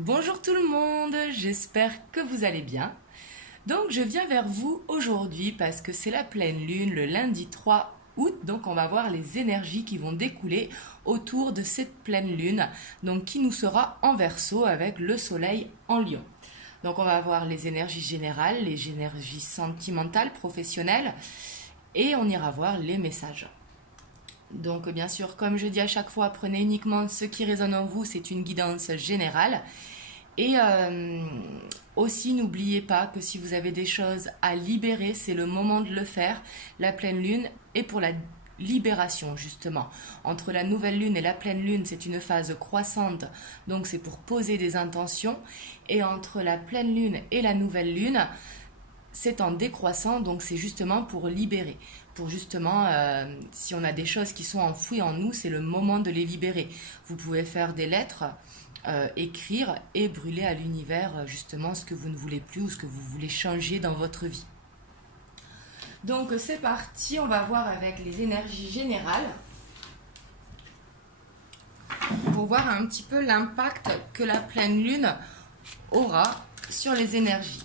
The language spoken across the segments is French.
Bonjour tout le monde, j'espère que vous allez bien. Donc je viens vers vous aujourd'hui parce que c'est la pleine lune le lundi 3 août, donc on va voir les énergies qui vont découler autour de cette pleine lune, donc qui nous sera en Verseau avec le soleil en Lion. Donc on va voir les énergies générales, les énergies sentimentales, professionnelles, et on ira voir les messages. Donc bien sûr, comme je dis à chaque fois, prenez uniquement ce qui résonne en vous, c'est une guidance générale. Et aussi, n'oubliez pas que si vous avez des choses à libérer, c'est le moment de le faire. La pleine lune est pour la libération, justement. Entre la nouvelle lune et la pleine lune, c'est une phase croissante, donc c'est pour poser des intentions. Et entre la pleine lune et la nouvelle lune, c'est en décroissant, donc c'est justement pour libérer. Pour justement, si on a des choses qui sont enfouies en nous, c'est le moment de les libérer. Vous pouvez faire des lettres, écrire et brûler à l'univers justement ce que vous ne voulez plus ou ce que vous voulez changer dans votre vie. Donc c'est parti, on va voir avec les énergies générales pour voir un petit peu l'impact que la pleine lune aura sur les énergies.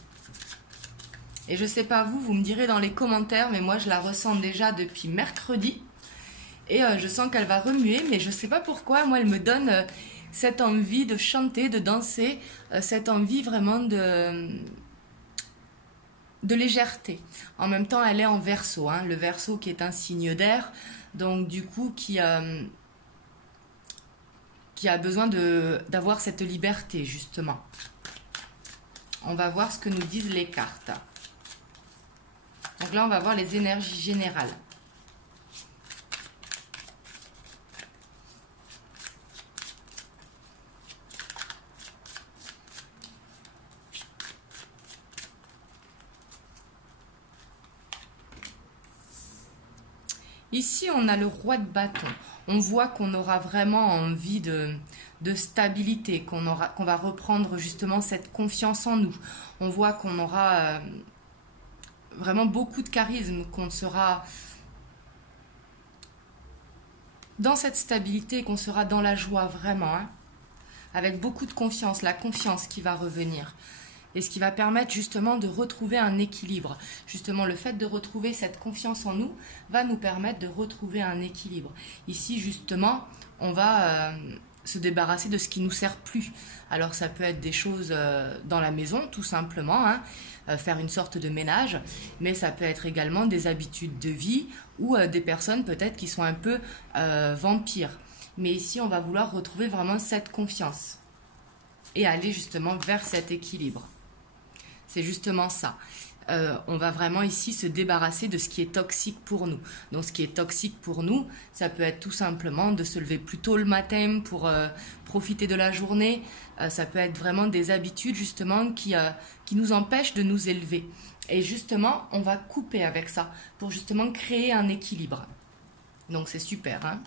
Et je sais pas vous me direz dans les commentaires, mais moi je la ressens déjà depuis mercredi. Et je sens qu'elle va remuer, mais je sais pas pourquoi. Moi, elle me donne cette envie de chanter, de danser, cette envie vraiment de légèreté. En même temps, elle est en Verseau, hein, le Verseau qui est un signe d'air, donc du coup qui a besoin d'avoir cette liberté, justement. On va voir ce que nous disent les cartes. Donc là, on va voir les énergies générales. Ici, on a le roi de bâton. On voit qu'on aura vraiment envie de stabilité, qu'on va reprendre justement cette confiance en nous. On voit qu'on aura vraiment beaucoup de charisme, qu'on sera dans cette stabilité, qu'on sera dans la joie vraiment, hein, avec beaucoup de confiance, la confiance qui va revenir. Et ce qui va permettre justement de retrouver un équilibre. Justement, le fait de retrouver cette confiance en nous va nous permettre de retrouver un équilibre. Ici, justement, on va se débarrasser de ce qui ne nous sert plus. Alors, ça peut être des choses dans la maison, tout simplement, hein, faire une sorte de ménage, mais ça peut être également des habitudes de vie ou des personnes peut-être qui sont un peu vampires. Mais ici, on va vouloir retrouver vraiment cette confiance et aller justement vers cet équilibre. C'est justement ça. On va vraiment ici se débarrasser de ce qui est toxique pour nous. Donc ce qui est toxique pour nous, ça peut être tout simplement de se lever plus tôt le matin pour profiter de la journée. Ça peut être vraiment des habitudes justement qui nous empêchent de nous élever. Et justement, on va couper avec ça pour justement créer un équilibre. Donc c'est super, hein?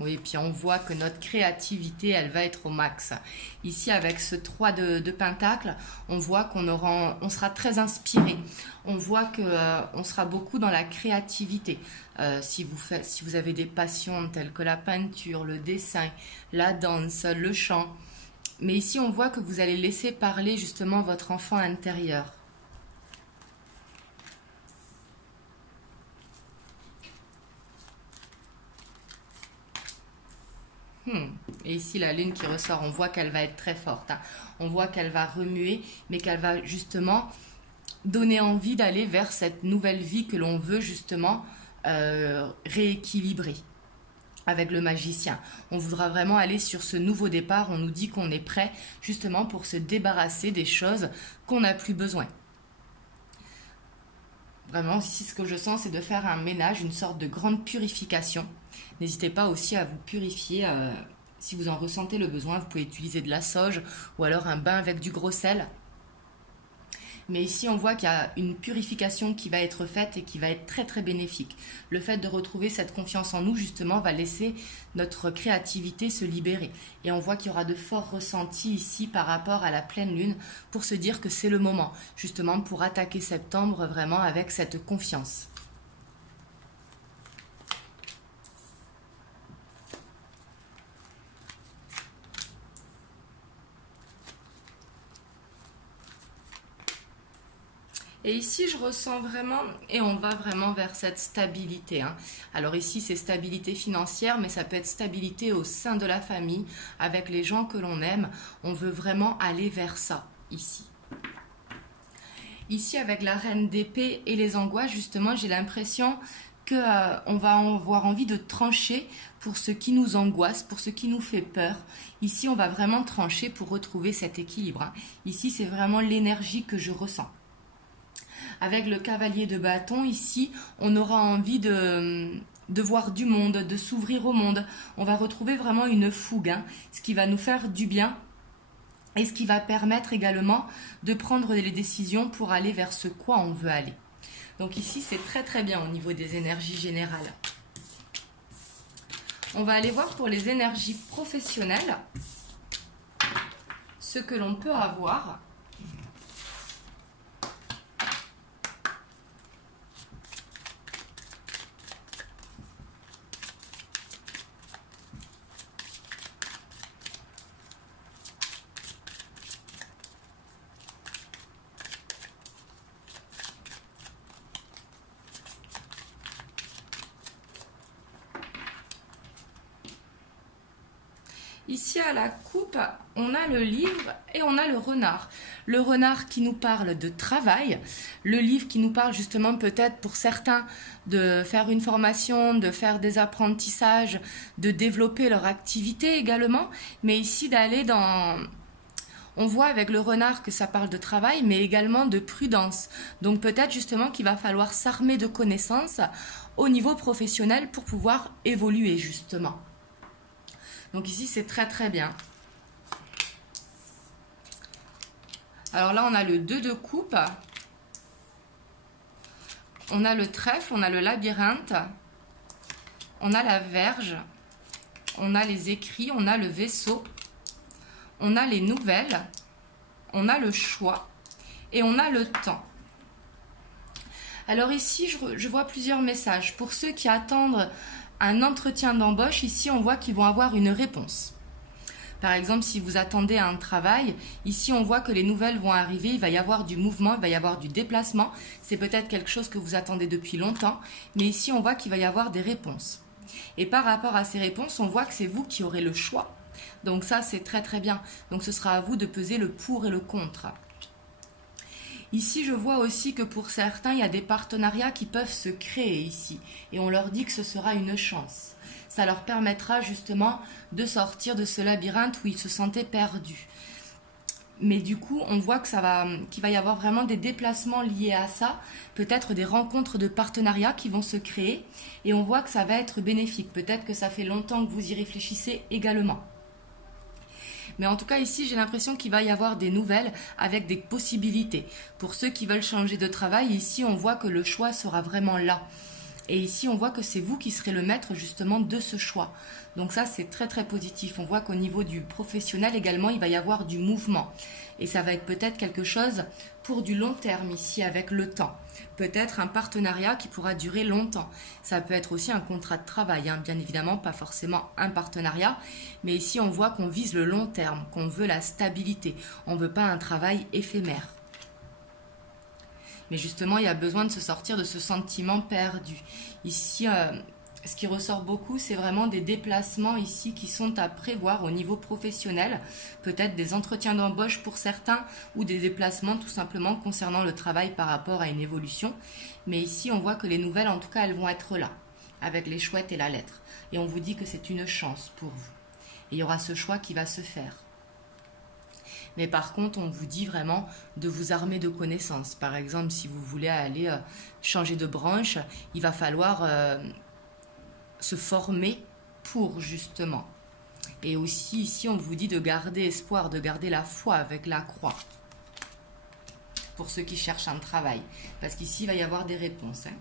Oui, et puis on voit que notre créativité, elle va être au max. Ici, avec ce 3 de Pentacle, on voit on sera très inspiré. On voit qu'on sera beaucoup dans la créativité. Si vous avez des passions telles que la peinture, le dessin, la danse, le chant. Mais ici, on voit que vous allez laisser parler justement votre enfant intérieur. Et ici, la lune qui ressort, on voit qu'elle va être très forte. Hein. On voit qu'elle va remuer, mais qu'elle va justement donner envie d'aller vers cette nouvelle vie que l'on veut justement rééquilibrer avec le magicien. On voudra vraiment aller sur ce nouveau départ. On nous dit qu'on est prêt justement pour se débarrasser des choses qu'on n'a plus besoin. Vraiment, ici, ce que je sens, c'est de faire un ménage, une sorte de grande purification. N'hésitez pas aussi à vous purifier. Si vous en ressentez le besoin, vous pouvez utiliser de la sauge ou alors un bain avec du gros sel. Mais ici, on voit qu'il y a une purification qui va être faite et qui va être très très bénéfique. Le fait de retrouver cette confiance en nous, justement, va laisser notre créativité se libérer. Et on voit qu'il y aura de forts ressentis ici par rapport à la pleine lune pour se dire que c'est le moment, justement, pour attaquer septembre vraiment avec cette confiance. Et ici, je ressens vraiment, et on va vraiment vers cette stabilité, hein. Alors ici, c'est stabilité financière, mais ça peut être stabilité au sein de la famille, avec les gens que l'on aime. On veut vraiment aller vers ça, ici. Ici, avec la reine d'épée et les angoisses, justement, j'ai l'impression que on va avoir envie de trancher pour ce qui nous angoisse, pour ce qui nous fait peur. Ici, on va vraiment trancher pour retrouver cet équilibre, hein. Ici, c'est vraiment l'énergie que je ressens. Avec le cavalier de bâton, ici, on aura envie de voir du monde, de s'ouvrir au monde. On va retrouver vraiment une fougue, hein, ce qui va nous faire du bien et ce qui va permettre également de prendre les décisions pour aller vers ce quoi on veut aller. Donc ici, c'est très très bien au niveau des énergies générales. On va aller voir pour les énergies professionnelles ce que l'on peut avoir. Ici à la coupe, on a le livre et on a le renard. Le renard qui nous parle de travail, le livre qui nous parle justement peut-être pour certains de faire une formation, de faire des apprentissages, de développer leur activité également, mais ici d'aller dans... On voit avec le renard que ça parle de travail, mais également de prudence. Donc peut-être justement qu'il va falloir s'armer de connaissances au niveau professionnel pour pouvoir évoluer justement. Donc ici, c'est très très bien. Alors là, on a le 2 de coupe. On a le trèfle, on a le labyrinthe. On a la verge. On a les écrits, on a le vaisseau. On a les nouvelles. On a le choix. Et on a le temps. Alors ici, je vois plusieurs messages. Pour ceux qui attendent un entretien d'embauche, ici on voit qu'ils vont avoir une réponse. Par exemple, si vous attendez un travail, ici on voit que les nouvelles vont arriver, il va y avoir du mouvement, il va y avoir du déplacement. C'est peut-être quelque chose que vous attendez depuis longtemps, mais ici on voit qu'il va y avoir des réponses. Et par rapport à ces réponses, on voit que c'est vous qui aurez le choix. Donc ça, c'est très très bien. Donc ce sera à vous de peser le pour et le contre. Ici, je vois aussi que pour certains, il y a des partenariats qui peuvent se créer ici. Et on leur dit que ce sera une chance. Ça leur permettra justement de sortir de ce labyrinthe où ils se sentaient perdus. Mais du coup, on voit que qu'il va y avoir vraiment des déplacements liés à ça. Peut-être des rencontres de partenariats qui vont se créer. Et on voit que ça va être bénéfique. Peut-être que ça fait longtemps que vous y réfléchissez également. Mais en tout cas, ici, j'ai l'impression qu'il va y avoir des nouvelles avec des possibilités. Pour ceux qui veulent changer de travail, ici, on voit que le choix sera vraiment là. Et ici, on voit que c'est vous qui serez le maître justement de ce choix. Donc ça, c'est très très positif. On voit qu'au niveau du professionnel également, il va y avoir du mouvement. Et ça va être peut-être quelque chose pour du long terme ici avec le temps. Peut-être un partenariat qui pourra durer longtemps. Ça peut être aussi un contrat de travail, hein. Bien évidemment, pas forcément un partenariat. Mais ici, on voit qu'on vise le long terme, qu'on veut la stabilité. On ne veut pas un travail éphémère. Mais justement, il y a besoin de se sortir de ce sentiment perdu. Ici, ce qui ressort beaucoup, c'est vraiment des déplacements ici qui sont à prévoir au niveau professionnel. Peut-être des entretiens d'embauche pour certains ou des déplacements tout simplement concernant le travail par rapport à une évolution. Mais ici, on voit que les nouvelles, en tout cas, elles vont être là, avec les chouettes et la lettre. Et on vous dit que c'est une chance pour vous. Et il y aura ce choix qui va se faire. Mais par contre, on vous dit vraiment de vous armer de connaissances. Par exemple, si vous voulez aller changer de branche, il va falloir se former pour justement. Et aussi, ici, on vous dit de garder espoir, de garder la foi avec la croix. Pour ceux qui cherchent un travail. Parce qu'ici, il va y avoir des réponses, hein.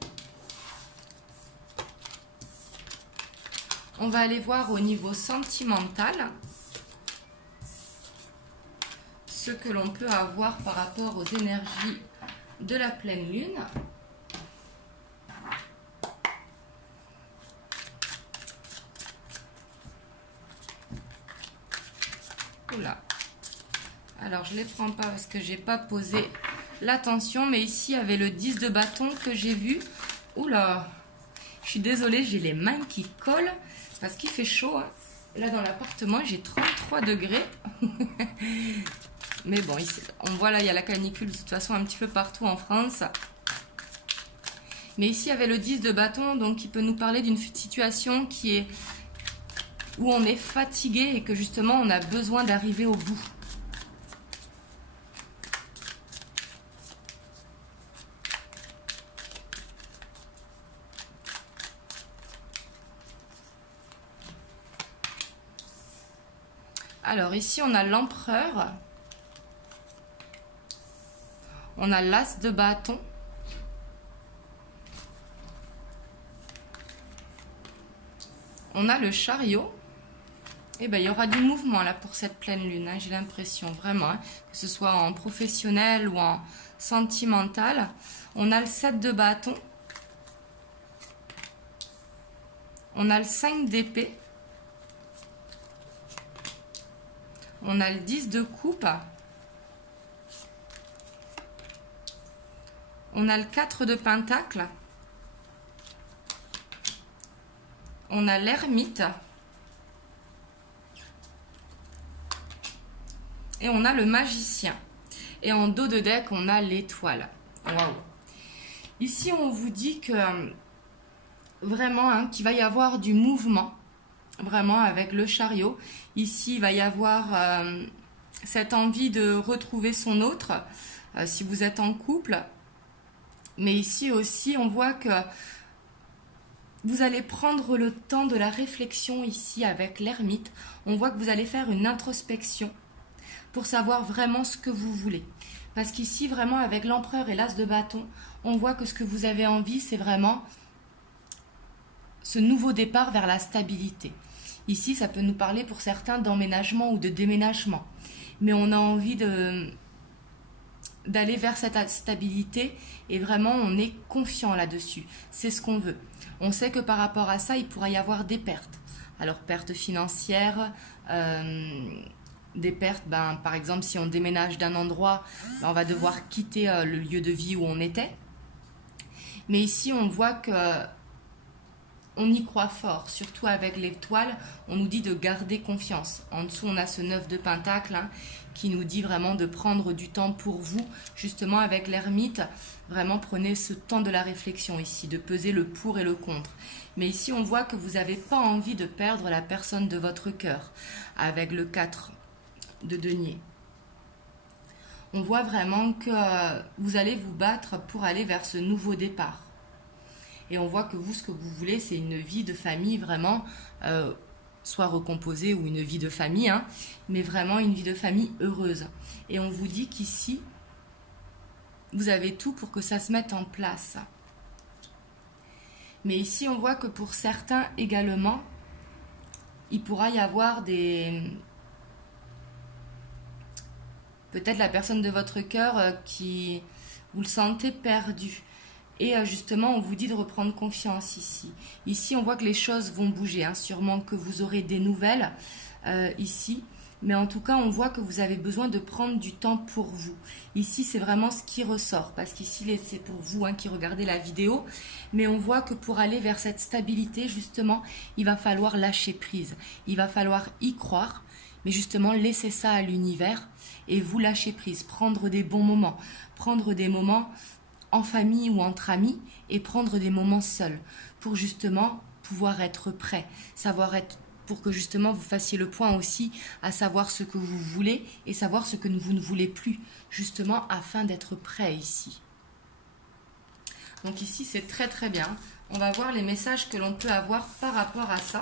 On va aller voir au niveau sentimental ce que l'on peut avoir par rapport aux énergies de la pleine lune. Oula. Alors, je ne les prends pas parce que je n'ai pas posé l'attention. Mais ici, il y avait le 10 de bâton que j'ai vu. Oula, je suis désolée, j'ai les mains qui collent parce qu'il fait chaud. Hein. Là, dans l'appartement, j'ai 33 degrés. Mais bon, ici, on voit là, il y a la canicule de toute façon un petit peu partout en France. Mais ici, il y avait le 10 de bâton, donc il peut nous parler d'une situation qui est où on est fatigué et que justement, on a besoin d'arriver au bout. Alors ici, on a l'empereur. On a l'as de bâton. On a le chariot. Et ben, il y aura du mouvement là pour cette pleine lune, hein, j'ai l'impression, vraiment, hein, que ce soit en professionnel ou en sentimental. On a le 7 de bâton. On a le 5 d'épée. On a le 10 de coupe. On a le 4 de pentacle. On a l'ermite. Et on a le magicien. Et en dos de deck, on a l'étoile. Waouh! Ici, on vous dit que vraiment, hein, qu'il va y avoir du mouvement. Vraiment, avec le chariot. Ici, il va y avoir cette envie de retrouver son autre. Si vous êtes en couple. Mais ici aussi, on voit que vous allez prendre le temps de la réflexion ici avec l'ermite. On voit que vous allez faire une introspection pour savoir vraiment ce que vous voulez. Parce qu'ici, vraiment, avec l'empereur et l'as de bâton, on voit que ce que vous avez envie, c'est vraiment ce nouveau départ vers la stabilité. Ici, ça peut nous parler pour certains d'emménagement ou de déménagement. Mais on a envie d'aller vers cette stabilité et vraiment, on est confiant là-dessus. C'est ce qu'on veut. On sait que par rapport à ça, il pourra y avoir des pertes. Alors, pertes financières, des pertes, par exemple, si on déménage d'un endroit, on va devoir quitter le lieu de vie où on était. Mais ici, on voit que on y croit fort, surtout avec l'étoile, on nous dit de garder confiance. En dessous, on a ce 9 de pentacle hein, qui nous dit vraiment de prendre du temps pour vous. Justement, avec l'ermite, vraiment prenez ce temps de la réflexion ici, de peser le pour et le contre. Mais ici, on voit que vous n'avez pas envie de perdre la personne de votre cœur, avec le 4 de denier. On voit vraiment que vous allez vous battre pour aller vers ce nouveau départ. Et on voit que vous, ce que vous voulez, c'est une vie de famille vraiment, soit recomposée ou une vie de famille, hein, mais vraiment une vie de famille heureuse. Et on vous dit qu'ici, vous avez tout pour que ça se mette en place. Mais ici, on voit que pour certains également, il pourra y avoir peut-être la personne de votre cœur qui vous le sentez perdu. Et justement, on vous dit de reprendre confiance ici. Ici, on voit que les choses vont bouger. Hein. Sûrement que vous aurez des nouvelles ici. Mais en tout cas, on voit que vous avez besoin de prendre du temps pour vous. Ici, c'est vraiment ce qui ressort. Parce qu'ici, c'est pour vous hein, qui regardez la vidéo. Mais on voit que pour aller vers cette stabilité, justement, il va falloir lâcher prise. Il va falloir y croire. Mais justement, laisser ça à l'univers. Et vous lâcher prise. Prendre des bons moments. Prendre des moments en famille ou entre amis et prendre des moments seuls pour justement pouvoir être prêt, savoir être pour que justement vous fassiez le point aussi à savoir ce que vous voulez et savoir ce que vous ne voulez plus, justement afin d'être prêt ici. Donc ici c'est très très bien. On va voir les messages que l'on peut avoir par rapport à ça.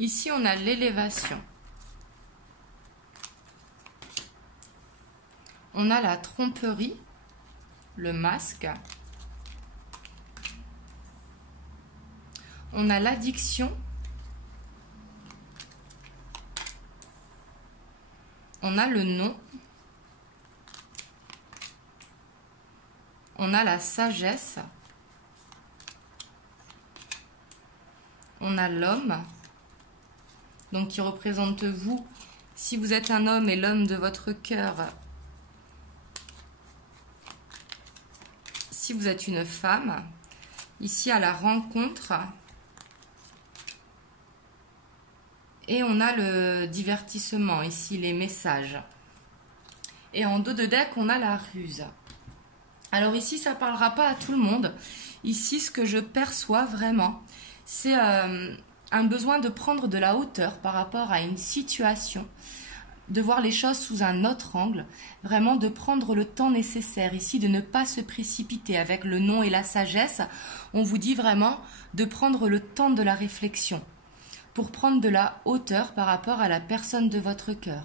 Ici, on a l'élévation. On a la tromperie, le masque. On a l'addiction. On a le non. On a la sagesse. On a l'homme. Donc qui représente vous, si vous êtes un homme et l'homme de votre cœur, si vous êtes une femme, ici à la rencontre, et on a le divertissement, ici les messages. Et en dos de deck, on a la ruse. Alors ici, ça ne parlera pas à tout le monde. Ici, ce que je perçois vraiment, c'est un besoin de prendre de la hauteur par rapport à une situation, de voir les choses sous un autre angle, vraiment de prendre le temps nécessaire ici, de ne pas se précipiter avec le non et la sagesse. On vous dit vraiment de prendre le temps de la réflexion pour prendre de la hauteur par rapport à la personne de votre cœur.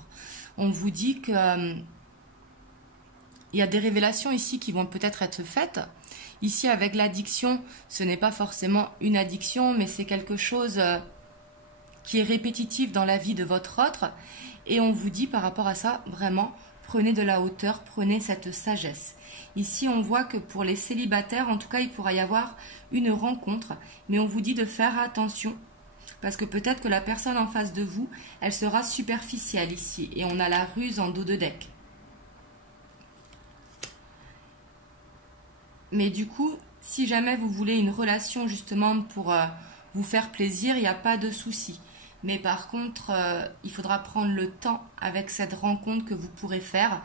On vous dit que il y a des révélations ici qui vont peut-être être faites. Ici, avec l'addiction, ce n'est pas forcément une addiction, mais c'est quelque chose qui est répétitif dans la vie de votre autre. Et on vous dit par rapport à ça, vraiment, prenez de la hauteur, prenez cette sagesse. Ici, on voit que pour les célibataires, en tout cas, il pourra y avoir une rencontre. Mais on vous dit de faire attention, parce que peut-être que la personne en face de vous, elle sera superficielle ici. Et on a la ruse en dos de deck. Mais du coup, si jamais vous voulez une relation justement pour vous faire plaisir, il n'y a pas de souci. Mais par contre, il faudra prendre le temps avec cette rencontre que vous pourrez faire.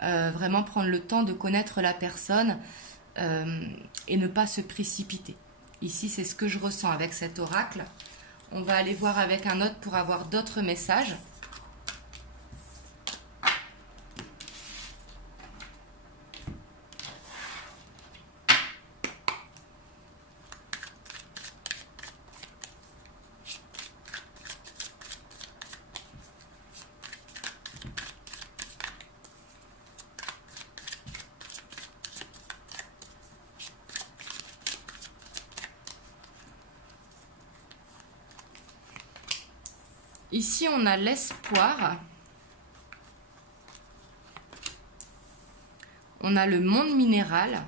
Vraiment prendre le temps de connaître la personne et ne pas se précipiter. Ici, c'est ce que je ressens avec cet oracle. On va aller voir avec un autre pour avoir d'autres messages. Ici, on a l'espoir. On a le monde minéral.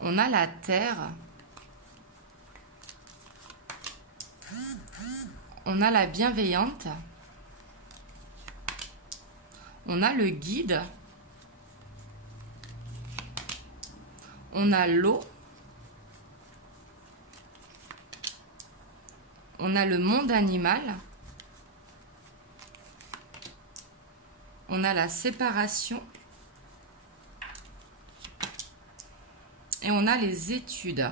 On a la terre. On a la bienveillante. On a le guide. On a l'eau. On a le monde animal. On a la séparation. Et on a les études.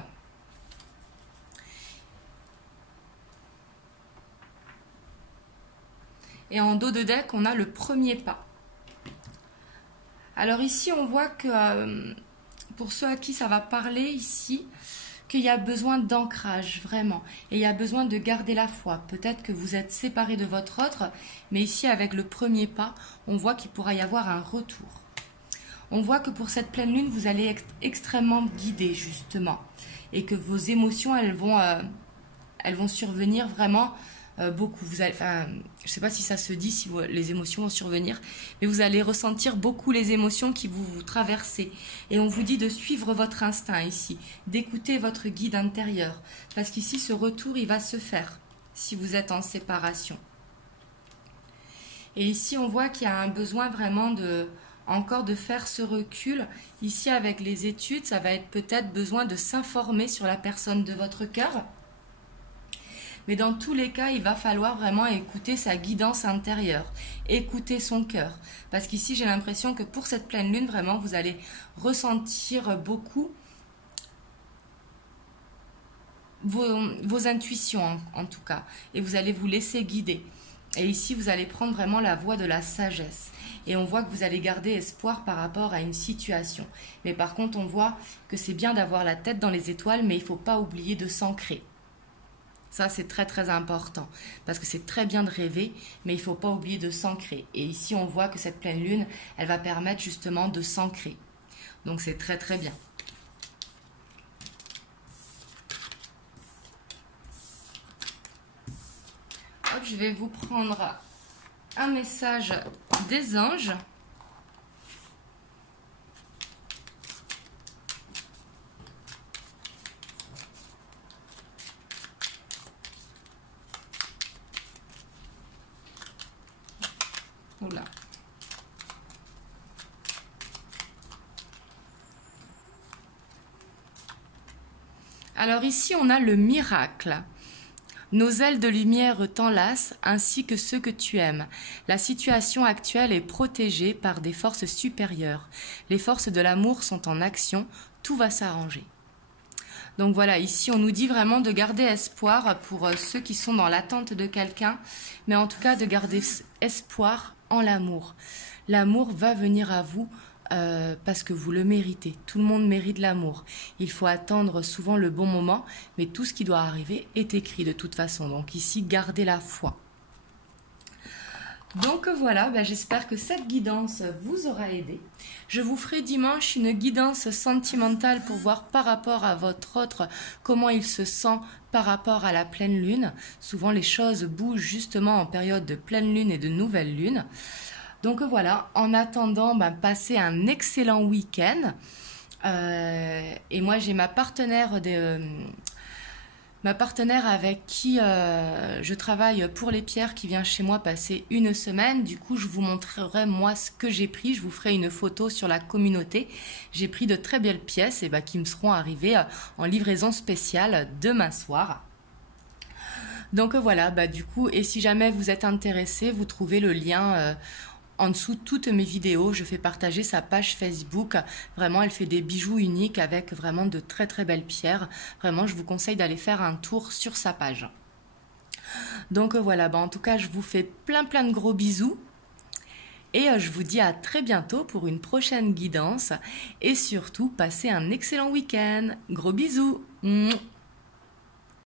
Et en dos de deck, on a le premier pas. Alors ici, on voit que pour ceux à qui ça va parler ici, qu'il y a besoin d'ancrage, vraiment. Et il y a besoin de garder la foi. Peut-être que vous êtes séparés de votre autre, mais ici, avec le premier pas, on voit qu'il pourra y avoir un retour. On voit que pour cette pleine lune, vous allez être extrêmement guidé, justement. Et que vos émotions, elles vont survenir vraiment beaucoup. Je ne sais pas si ça se dit, si les émotions vont survenir, mais vous allez ressentir beaucoup les émotions qui vous traversent. Et on vous dit de suivre votre instinct ici, d'écouter votre guide intérieur. Parce qu'ici, ce retour, il va se faire si vous êtes en séparation. Et ici, on voit qu'il y a un besoin vraiment encore de faire ce recul. Ici, avec les études, ça va être peut-être besoin de s'informer sur la personne de votre cœur. Mais dans tous les cas, il va falloir vraiment écouter sa guidance intérieure, écouter son cœur. Parce qu'ici, j'ai l'impression que pour cette pleine lune, vraiment, vous allez ressentir beaucoup vos intuitions, en tout cas. Et vous allez vous laisser guider. Et ici, vous allez prendre vraiment la voie de la sagesse. Et on voit que vous allez garder espoir par rapport à une situation. Mais par contre, on voit que c'est bien d'avoir la tête dans les étoiles, mais il ne faut pas oublier de s'ancrer. Ça, c'est très très important parce que c'est très bien de rêver, mais il ne faut pas oublier de s'ancrer. Et ici, on voit que cette pleine lune, elle va permettre justement de s'ancrer. Donc, c'est très très bien. Hop, je vais vous prendre un message des anges. Oula. Alors ici, on a le miracle. Nos ailes de lumière t'enlacent ainsi que ceux que tu aimes. La situation actuelle est protégée par des forces supérieures. Les forces de l'amour sont en action. Tout va s'arranger. Donc voilà, ici on nous dit vraiment de garder espoir pour ceux qui sont dans l'attente de quelqu'un, mais en tout cas de garder espoir en l'amour. L'amour va venir à vous parce que vous le méritez. Tout le monde mérite l'amour. Il faut attendre souvent le bon moment, mais tout ce qui doit arriver est écrit de toute façon. Donc ici, gardez la foi. Donc voilà, j'espère que cette guidance vous aura aidé. Je vous ferai dimanche une guidance sentimentale pour voir par rapport à votre autre comment il se sent par rapport à la pleine lune. Souvent les choses bougent justement en période de pleine lune et de nouvelle lune. Donc voilà, en attendant, passez un excellent week-end. Et moi j'ai ma partenaire avec qui je travaille pour les pierres qui vient chez moi passer une semaine. Du coup, je vous montrerai moi ce que j'ai pris. Je vous ferai une photo sur la communauté. J'ai pris de très belles pièces et qui me seront arrivées en livraison spéciale demain soir. Donc voilà, du coup, et si jamais vous êtes intéressé, vous trouvez le lien en dessous de toutes mes vidéos. Je fais partager sa page Facebook. Vraiment, elle fait des bijoux uniques avec vraiment de très très belles pierres. Vraiment, je vous conseille d'aller faire un tour sur sa page. Donc voilà, en tout cas, je vous fais plein de gros bisous. Et je vous dis à très bientôt pour une prochaine guidance. Et surtout, passez un excellent week-end. Gros bisous.